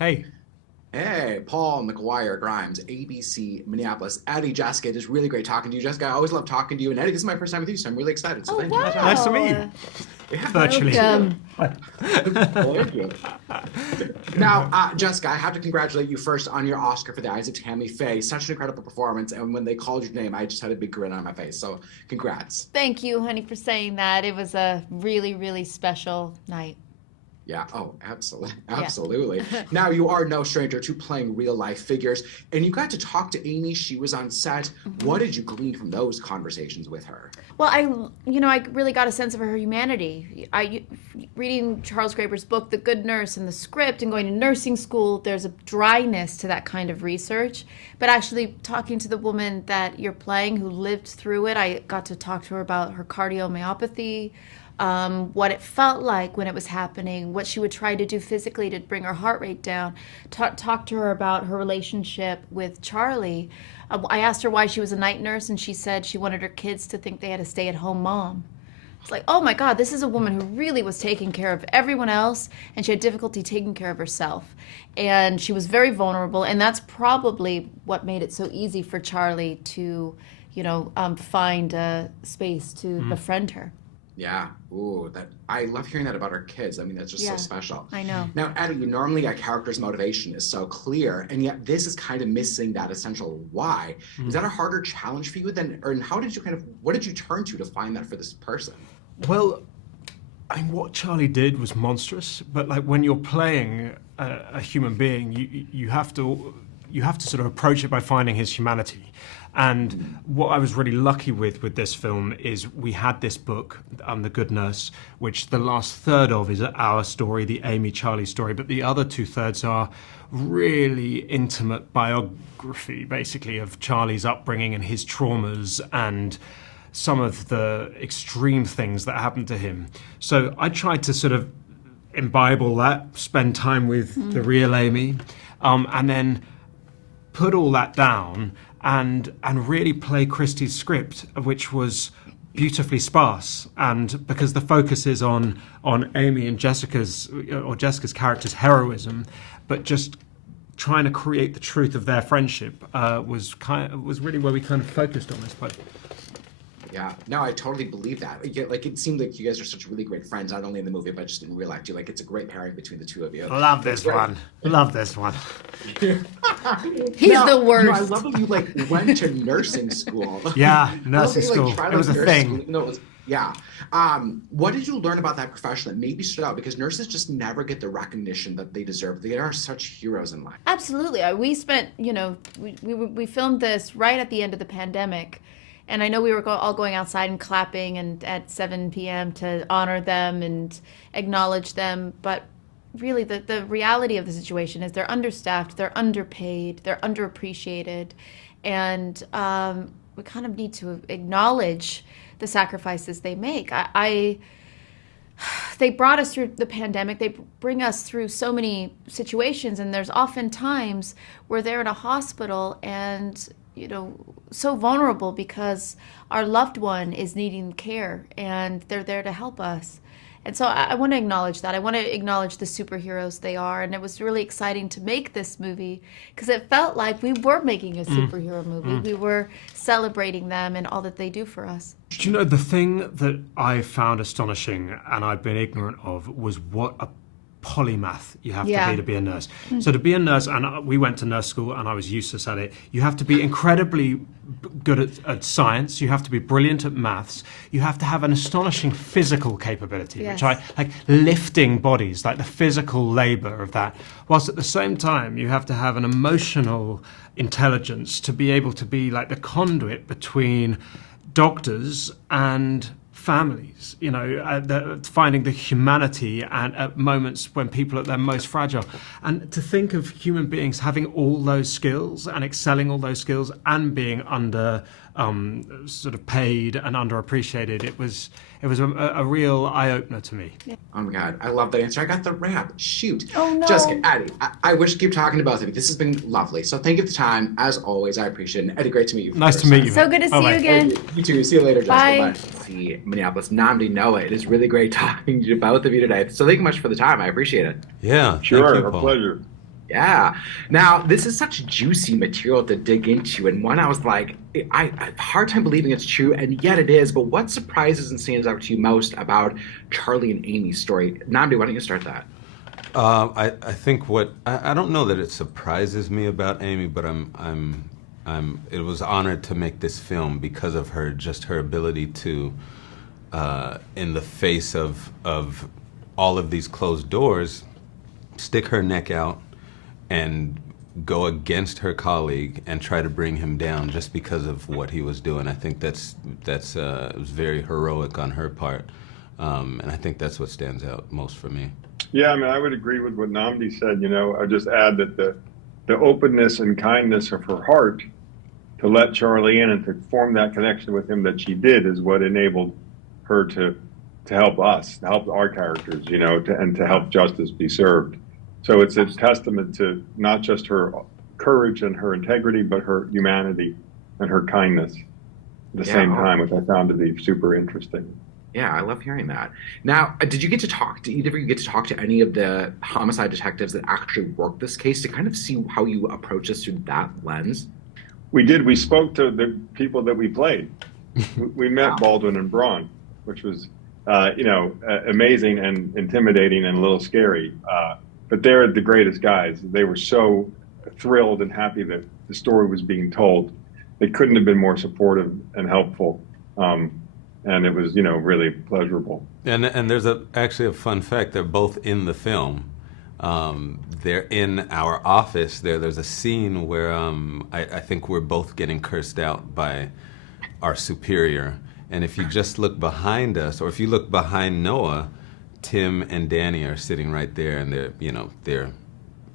Hey. Hey, Paul McGuire Grimes, ABC Minneapolis. Eddie, Jessica, it is really great talking to you. Jessica, I always love talking to you. And Eddie, this is my first time with you, so I'm really excited. So Oh, thank you. Nice to meet you. wow. Yeah, Virtually. Welcome. thank you. Now, Jessica, I have to congratulate you first on your Oscar for The Eyes of Tammy Faye. Such an incredible performance. And when they called your name, I just had a big grin on my face. So congrats. Thank you, honey, for saying that. It was a really, really special night. Yeah, oh, absolutely. Yeah. Absolutely. Now, you are no stranger to playing real life figures, and you got to talk to Amy. She was on set. What did you glean from those conversations with her? Well, I really got a sense of her humanity. Reading Charles Graeber's book, The Good Nurse, and the script, and going to nursing school, there's a dryness to that kind of research. But actually talking to the woman that you're playing who lived through it, I got to talk to her about her cardiomyopathy, what it felt like when it was happening, what she would try to do physically to bring her heart rate down. Talk to her about her relationship with Charlie. I asked her why she was a night nurse, and she said she wanted her kids to think they had a stay-at-home mom. It's like, oh my God, this is a woman who really was taking care of everyone else, and she had difficulty taking care of herself. And she was very vulnerable, and that's probably what made it so easy for Charlie to, find a space to befriend her. Yeah. Ooh, I love hearing that about our kids. I mean, that's just so Yeah, special. I know. Now, Eddie, normally a character's motivation is so clear, and yet this is kind of missing that essential why. Is that a harder challenge for you and how did you what did you turn to find that for this person? Well, I mean, what Charlie did was monstrous, but like when you're playing a human being, you have to sort of approach it by finding his humanity. And what I was really lucky with this film is we had this book, The Good Nurse, which the last third of is our story, the Amy Charlie story, but the other 2/3 are really intimate biography, basically, of Charlie's upbringing and his traumas and some of the extreme things that happened to him. So I tried to sort of imbibe all that, spend time with the real Amy, and then put all that down and really play Christie's script, which was beautifully sparse. And because the focus is on Amy and Jessica's character's heroism, but just trying to create the truth of their friendship was really where we kind of focused on this play. Yeah, no, I totally believe that. It seemed like you guys are such really great friends, not only in the movie, but just in real life too. It's a great pairing between the two of you. Love this one. Love this one. He's the worst. No, I love that you went to nursing school. Yeah, nursing school. Tried It was a nursing thing. school, even though it was, yeah. What did you learn about that profession that maybe stood out? Because nurses just never get the recognition that they deserve. They are such heroes in life. Absolutely. We spent, we filmed this right at the end of the pandemic. And I know we were all going outside and clapping and at 7 p.m. to honor them and acknowledge them. But really, the reality of the situation is they're understaffed, they're underpaid, they're underappreciated. And we kind of need to acknowledge the sacrifices they make. They brought us through the pandemic. They bring us through so many situations. And there's often times where they're in a hospital and so vulnerable because our loved one is needing care and they're there to help us. And so I want to acknowledge that. I want to acknowledge the superheroes they are. And it was really exciting to make this movie because it felt like we were making a superhero movie. We were celebrating them and all that they do for us. Do you know, the thing that I found astonishing and I'd been ignorant of was what a polymath you have to be a nurse. So to be a nurse, and we went to nurse school and I was useless at it, you have to be incredibly good at science, you have to be brilliant at maths, you have to have an astonishing physical capability, which I like, lifting bodies, like the physical labor of that, whilst at the same time you have to have an emotional intelligence to be able to be like the conduit between doctors and families, finding the humanity and at moments when people are at their most fragile. And to think of human beings having all those skills and excelling all those skills and being under sort of paid and underappreciated, it was a real eye-opener to me. Yeah. Oh my God, I love that answer. I got the rap. Shoot. Oh no. Jessica, Eddie, I wish to keep talking to both of you. This has been lovely. So thank you for the time. As always, I appreciate it. And Eddie, great to meet you. Nice to meet you. So good to see you again. You too. See you later, Jessica. Bye. Bye. See Minneapolis. Nnamdi, Noah. It is really great talking to both of you today. So thank you much for the time. I appreciate it. Yeah, Sure, thank you, our Paul. pleasure. Yeah. Now, this is such juicy material to dig into, and one I was like, I have a hard time believing it's true, and yet it is. But what surprises and stands out to you most about Charlie and Amy's story? Nnamdi, why don't you start that? I think I don't know that it surprises me about Amy, but it was honored to make this film because of her ability to, in the face of all of these closed doors, stick her neck out and go against her colleague and try to bring him down just because of what he was doing. I think that's it was very heroic on her part, and I think that's what stands out most for me. Yeah, I mean, I would agree with what Nnamdi said. I'd just add that the openness and kindness of her heart to let Charlie in and to form that connection with him that she did is what enabled her to help us, to help our characters, and to help justice be served. So it's a testament to not just her courage and her integrity, but her humanity and her kindness at the same time, which I found to be super interesting. Yeah, I love hearing that. Now, did either of you get to talk to any of the homicide detectives that actually worked this case to kind of see how you approach this through that lens? We did. We spoke to the people that we played. We met Baldwin and Braun, which was, amazing and intimidating and a little scary. But they're the greatest guys. They were so thrilled and happy that the story was being told. They couldn't have been more supportive and helpful. And it was, really pleasurable. And there's actually a fun fact. They're both in the film. They're in our office. There's a scene where I think we're both getting cursed out by our superior. And if you just look behind us, or if you look behind Noah, Tim and Danny are sitting right there, and they're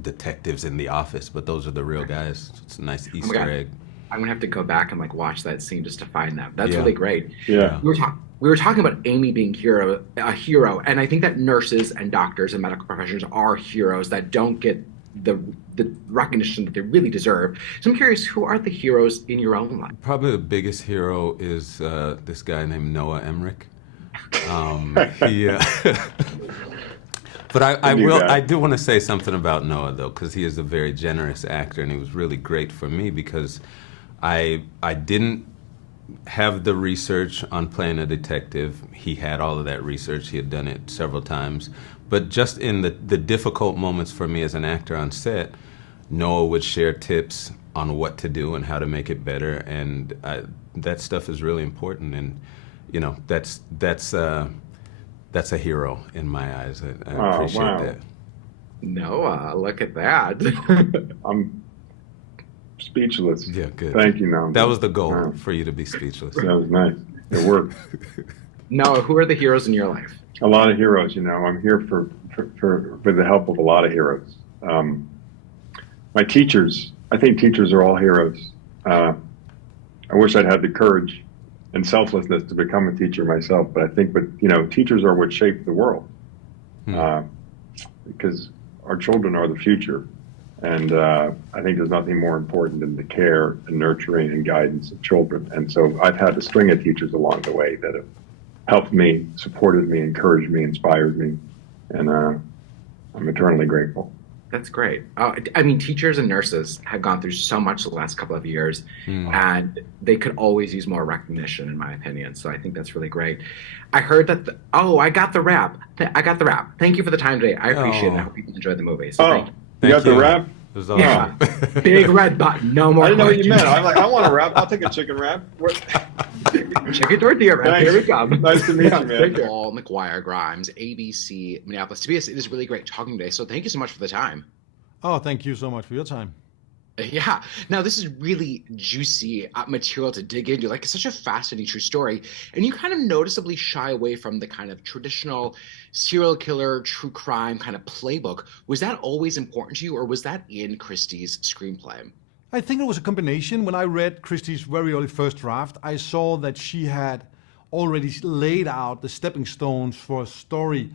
detectives in the office, but those are the real guys. It's a nice Easter egg. I'm gonna have to go back and watch that scene just to find them. That's really great. Yeah. We were talking about Amy being a hero, and I think that nurses and doctors and medical professionals are heroes that don't get the recognition that they really deserve. So I'm curious, who are the heroes in your own life? Probably the biggest hero is this guy named Noah Emmerich. But I do want to say something about Noah, though, because he is a very generous actor, and he was really great for me because I didn't have the research on playing a detective. He had all of that research. He had done it several times. But just in the difficult moments for me as an actor on set, Noah would share tips on what to do and how to make it better, and that stuff is really important. And that's a hero in my eyes. I appreciate that. Noah, look at that. I'm speechless. Yeah, good. Thank you, Nnamdi. That was the goal, for you to be speechless. That was nice. It worked. Noah, who are the heroes in your life? A lot of heroes. I'm here for the help of a lot of heroes. My teachers. I think teachers are all heroes. I wish I'd had the courage and selflessness to become a teacher myself, but I think, teachers are what shape the world, because our children are the future, and I think there's nothing more important than the care and nurturing and guidance of children. And so I've had a string of teachers along the way that have helped me, supported me, encouraged me, inspired me, and I'm eternally grateful. That's great. Teachers and nurses have gone through so much the last couple of years, and they could always use more recognition, in my opinion. So I think that's really great. I heard that. I got the rap. Thank you for the time today. I appreciate it. I hope people enjoyed the movie. So thank you. You got the rap? Awesome. Yeah. Big red button. No more. I didn't know what you questions. meant. I'm like, I want a wrap. I'll take a chicken wrap. Chicken tortilla wrap. Thanks. Here we come. Nice to meet you, man. Paul McGuire Grimes, ABC, Minneapolis. Tobias, it is really great talking today. So thank you so much for the time. Oh, thank you so much for your time. Yeah. Now, this is really juicy material to dig into. It's such a fascinating true story. And you kind of noticeably shy away from the kind of traditional serial killer, true crime kind of playbook. Was that always important to you, or was that in Christie's screenplay? I think it was a combination. When I read Christie's very early first draft, I saw that she had already laid out the stepping stones for a story,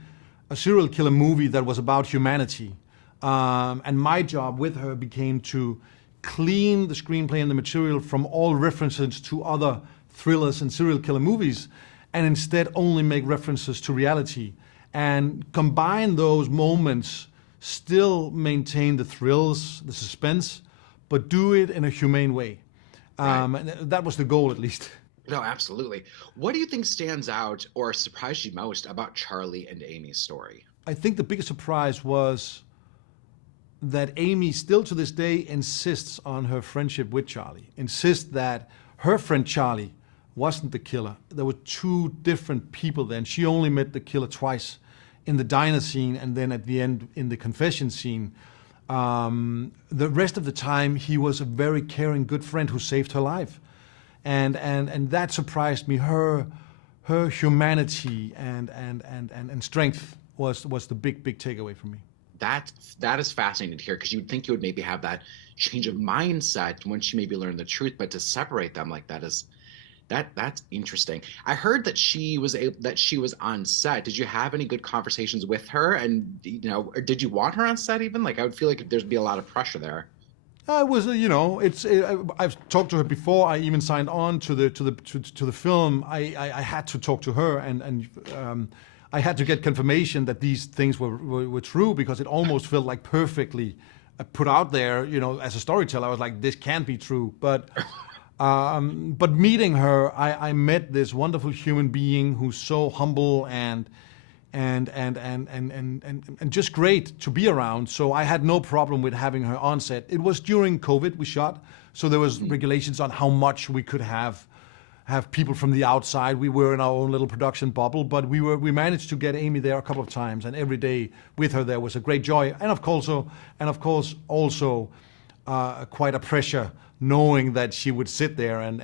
a serial killer movie that was about humanity. And my job with her became to clean the screenplay and the material from all references to other thrillers and serial killer movies, and instead only make references to reality and combine those moments still maintain the thrills, the suspense, but do it in a humane way. And that was the goal, at least. No, absolutely. What do you think stands out or surprised you most about Charlie and Amy's story? I think the biggest surprise was that Amy still to this day insists on her friendship with Charlie, insists that her friend Charlie wasn't the killer. There were two different people then. She only met the killer twice, in the diner scene and then at the end in the confession scene. The rest of the time, he was a very caring, good friend who saved her life. And that surprised me. Her humanity and strength was the big takeaway for me. That is fascinating to hear, because you'd think you would maybe have that change of mindset once you maybe learn the truth, but to separate them like that is that's interesting. I heard that she was on set. Did you have any good conversations with her? And or did you want her on set even? Like, I would feel like there'd be a lot of pressure there. I was, I've talked to her before. I even signed on to the film. I had to talk to her, and I had to get confirmation that these things were true, because it almost felt like perfectly put out there. As a storyteller, I was like, this can't be true. But meeting her, I met this wonderful human being who's so humble and just great to be around. So I had no problem with having her on set. It was during COVID we shot, so there was regulations on how much we could have people from the outside. We were in our own little production bubble, but we managed to get Amy there a couple of times, and every day with her there was a great joy, and of course also quite a pressure, knowing that she would sit there and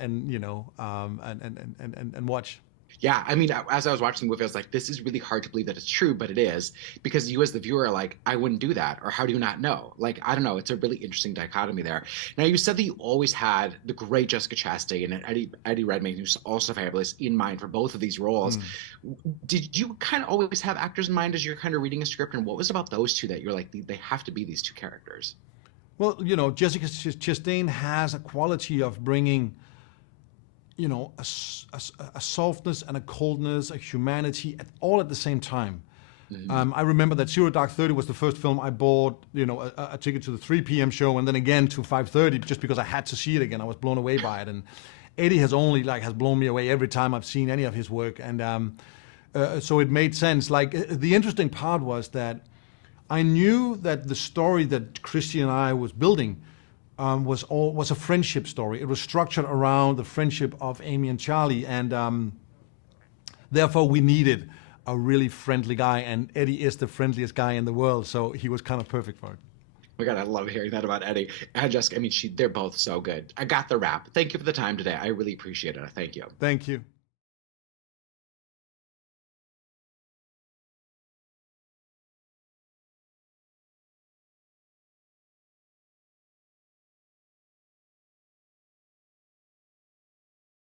watch. Yeah, I mean, as I was watching the movie, I was like, this is really hard to believe that it's true, but it is, because you as the viewer are like, I wouldn't do that, or how do you not know? Like, I don't know. It's a really interesting dichotomy there. Now, you said that you always had the great Jessica Chastain and Eddie Redmayne, who's also fabulous, in mind for both of these roles. Did you kind of always have actors in mind as you're kind of reading a script, and what was about those two that you're like, they have to be these two characters? Well, Jessica Chastain has a quality of bringing, a softness and a coldness, a humanity, all at the same time. I remember that Zero Dark 30 was the first film I bought, a ticket to the 3 p.m. show, and then again to 5:30, just because I had to see it again. I was blown away by it. And Eddie has blown me away every time I've seen any of his work. And so it made sense. Like, the interesting part was that I knew that the story that Christy and I was building was a friendship story. It was structured around the friendship of Amy and Charlie, and therefore we needed a really friendly guy, and Eddie is the friendliest guy in the world, so he was kind of perfect for it. Oh my God, I love hearing that about Eddie. And Jessica, I mean, they're both so good. I got the rap. Thank you for the time today. I really appreciate it. Thank you. Thank you.